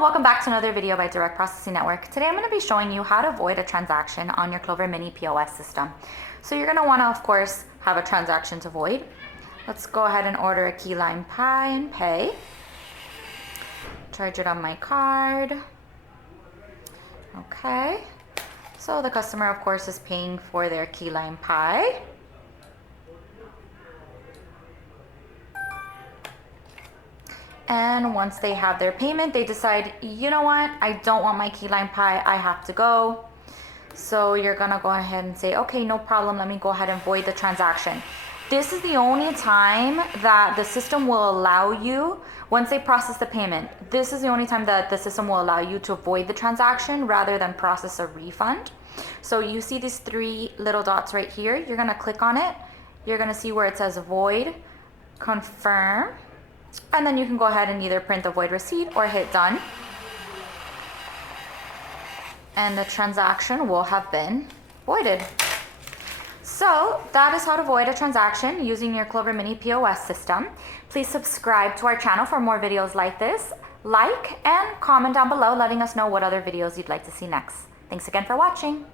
welcome back to another video by Direct Processing Network. Today I'm going to be showing you how to void a transaction on your Clover Mini POS system. So you're going to want to, of course, have a transaction to void. Let's go ahead and order a key lime pie and pay. Charge it on my card. Okay. So the customer, of course, is paying for their key lime pie. And once they have their payment, they decide, you know what, I don't want my key lime pie, I have to go. So you're gonna go ahead and say, okay, no problem, let me go ahead and void the transaction. This is the only time that the system will allow you, once they process the payment, this is the only time that the system will allow you to void the transaction rather than process a refund. So you see these three little dots right here, you're gonna click on it, you're gonna see where it says void, confirm, and then you can go ahead and either print the void receipt or hit done. And the transaction will have been voided. So that is how to void a transaction using your Clover Mini POS system. Please subscribe to our channel for more videos like this. Like and comment down below letting us know what other videos you'd like to see next. Thanks again for watching.